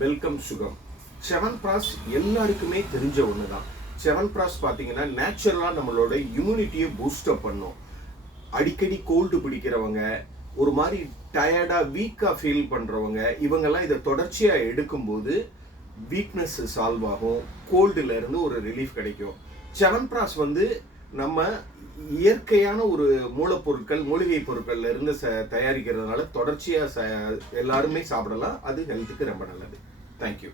Welcome சுகம். செவன்பிராஷ் எல்லாருக்குமே தெரிஞ்ச ஒன்று தான். செவன்பிராஷ் பார்த்தீங்கன்னா நேச்சுரலாக நம்மளோட இம்யூனிட்டியை பூஸ்டப் பண்ணும். அடிக்கடி கோல்டு பிடிக்கிறவங்க, ஒரு மாதிரி டயர்டாக வீக்காக ஃபீல் பண்ணுறவங்க, இவங்கெல்லாம் இதை தொடர்ச்சியாக எடுக்கும்போது வீக்னஸ் சால்வ் ஆகும், கோல்டுலேருந்து ஒரு ரிலீஃப் கிடைக்கும். செவன்பிராஷ் நம்ம இயற்கையான ஒரு மூலப்பொருட்கள், மூலிகை பொருட்கள்ல இருந்து தயாரிக்கிறதுனால தொடர்ச்சியாக எல்லாருமே சாப்பிடலாம். அது ஹெல்த்துக்கு ரொம்ப நல்லது. தேங்க்யூ.